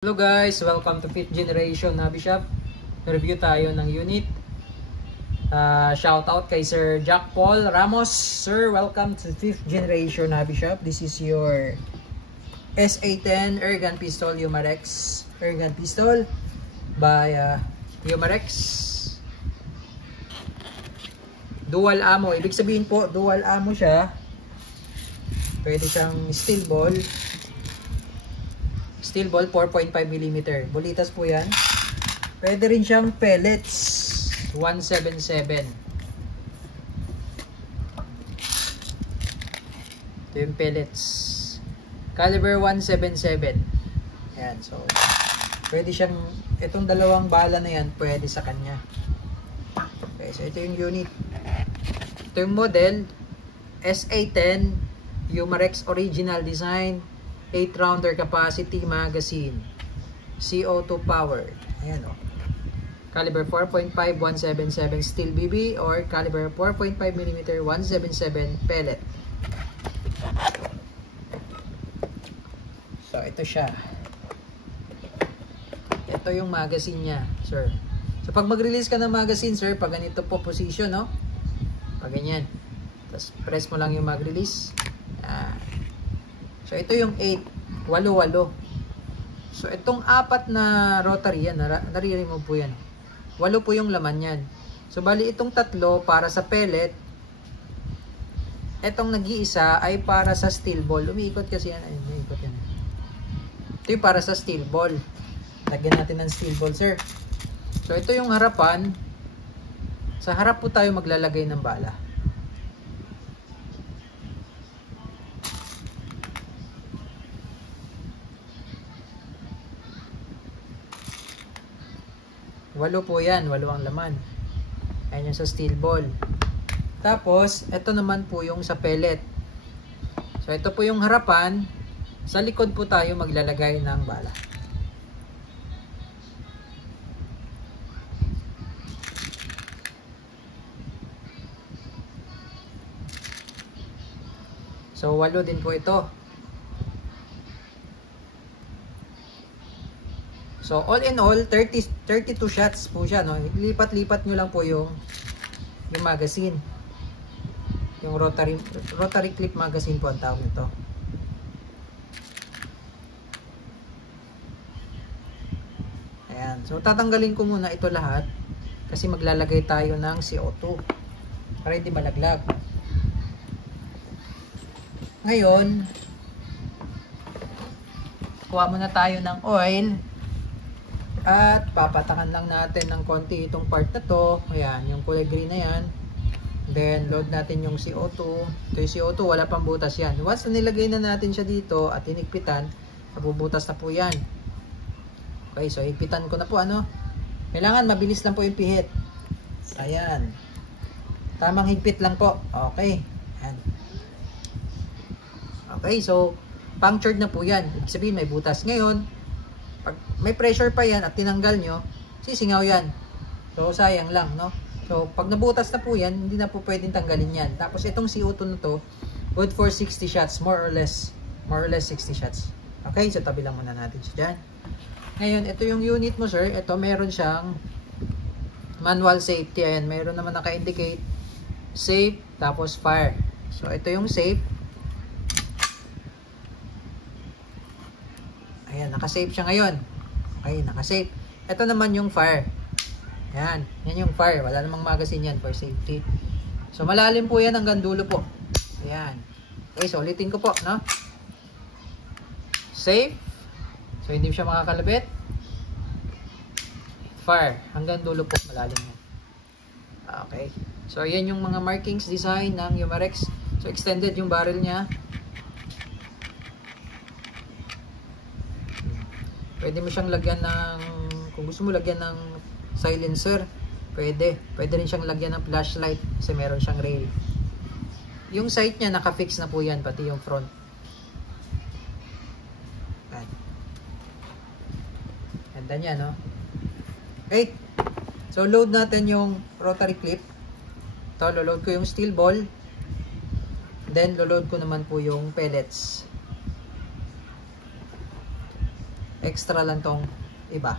Hello guys, welcome to 5th generation hobby shop. Review tayo ng unit. Shout out kay Sir Jack Paul Ramos. Sir, welcome to 5th generation hobby shop. This is your SA10 airgun pistol Umarex airgun pistol by Umarex. Dual ammo, ibig sabihin po dual ammo siya. Pwede siyang steel ball 4.5mm. Bulitas po yan. Pwede rin siyang pellets 177. Ito yung pellets. Caliber 177. Ayan, so pwede siyang, itong dalawang bala na yan pwede sa kanya. Okay, so ito yung unit. Ito yung model SA10 Umarex original design, 8-rounder capacity magazine, CO2 powered. Ayan o. Caliber 4.5 177 steel BB or caliber 4.5mm 177 pellet. So ito siya. Ito yung magazine niya, sir. So pag mag-release ka ng magazine, sir, pag ganito po position, no? Pag ganyan. Tapos press mo lang yung mag-release. So ito yung 8, 8. So itong 4 na rotary yan, nare-remove po yan. 8 po yung laman yan. So bali itong 3 para sa pellet. Itong nag-iisa ay para sa steel ball. Umiikot kasi yan. Ayun, umiikot yan. Ito yung para sa steel ball. Lagyan natin ng steel ball, sir. So ito yung harapan. Sa harap po tayo maglalagay ng bala. Walo po yan, 8 ang laman. Ayan yung sa steel ball. Tapos, ito naman po yung sa pellet. So, ito po yung harapan. Sa likod po tayo maglalagay ng bala. So, 8 din po ito. So, all in all, 32 shots po siya, no? Lipat-lipat nyo lang po yung magazine. Yung rotary clip magazine po ang tawag nito. Ayan. So, tatanggalin ko muna ito lahat kasi maglalagay tayo ng CO2 para hindi malaglag. Ngayon, kuha muna tayo ng oil. At papatakan lang natin ng konti itong part na to. Ayan, yung kulay green na yan. Then load natin yung CO2. Ito yung CO2, wala pang butas yan. Once na nilagay na natin siya dito at hinigpitan, nabubutas na po yan. Okay, so higpitan ko na po, ano. Kailangan mabilis lang po yung pihit. Ayan. Tamang higpit lang po. Okay. Ayan. Okay, so punctured na po yan. Ibig sabihin may butas. Ngayon, pag may pressure pa yan at tinanggal nyo, sisingaw yan. So, sayang lang, no? So, pag nabutas na po yan, hindi na po pwedeng tanggalin yan. Tapos, itong CO2 na to, good for 60 shots, more or less 60 shots. Okay, so tabi lang muna natin siya dyan. Ngayon, ito yung unit mo, sir. Ito, meron siyang manual safety. Ayan, meron naman naka-indicate safe, tapos fire. So, ito yung safe. Ayan, naka-save siya ngayon. Okay, naka-save. Ito naman yung fire. Ayan, yan yung fire. Wala namang magazine yan for safety. So, malalim po yan hanggang dulo po. Ayan. Okay, so ulitin ko po, no? Save. So, hindi siya makakalabit. Fire. Hanggang dulo po, malalim yan. Okay. So, yan yung mga markings design ng Umarex. So, extended yung barrel niya. Pwede mo siyang lagyan ng, kung gusto mo lagyan ng silencer, pwede. Pwede rin siyang lagyan ng flashlight kasi meron siyang rail. Yung sight niya, naka-fix na po yan, pati yung front. Ayan. Ganda niya, no? Okay. So, load natin yung rotary clip. Ito, load ko yung steel ball. Then, load ko naman po yung pellets. extra lang tong iba.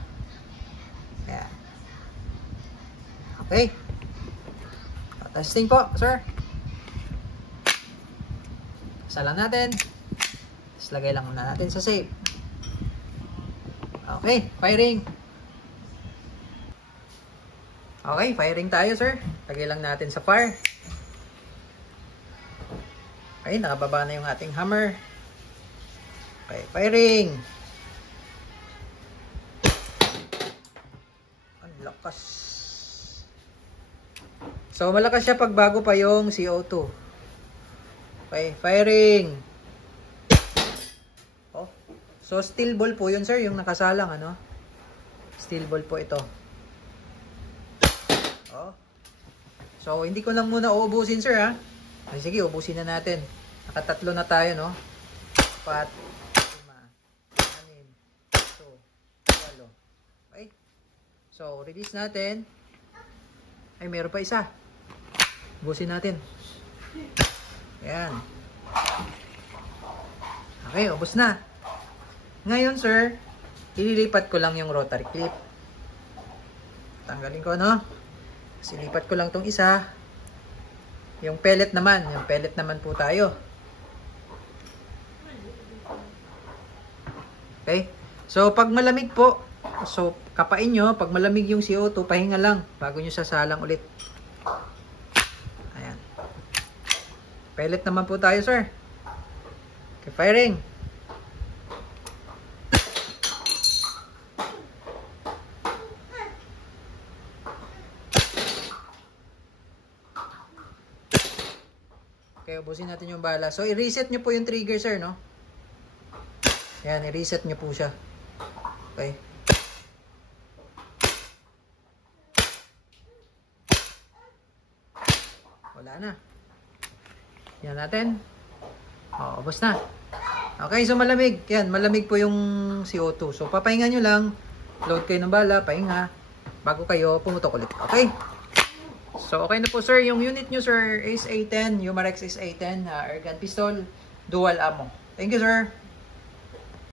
Ayan. Okay. Testing po, sir. Isa lang natin. Tapos lagay lang muna natin sa safe. Okay, firing. Okay, firing tayo, sir. Lagay lang natin sa fire. Okay, nakababa na yung ating hammer. Okay, firing. Ang lakas. So, malakas siya pag bago pa yung CO2. Okay, firing. Oh. So, steel ball po yun, sir. Yung nakasalang, ano? Steel ball po ito. Oh. So, hindi ko lang muna uubusin, sir, ha? Sige, ubusin na natin. Nakatatlo na tayo, no? 4, 5, 6, 7, 8. Okay. So, release natin. Ay, meron pa isa. Ubusin natin. Ayan. Okay, ubos na. Ngayon, sir, ililipat ko lang yung rotary clip. Tanggalin ko, no? Silipat ko lang tong isa. Yung pellet naman po tayo. Okay? So, pag malamig po, so, kapain nyo, pag malamig yung CO2, pahinga lang bago nyo sasalang ulit. Ayan. Pellet naman po tayo, sir. Okay, firing. Okay, ubusin natin yung bala. So, i-reset nyo po yung trigger, sir, no? Yan, i-reset nyo po siya. Okay. Wala na. Yan natin. O, ubos na. Okay, so malamig. Yan, malamig po yung CO2. So, papahinga nyo lang. Load kayo ng bala, pahinga. Bago kayo pumutok ulit. Okay? So, okay na po, sir. Yung unit nyo, sir, is A10. Umarex is A10. Airgun pistol. Dual ammo. Thank you, sir.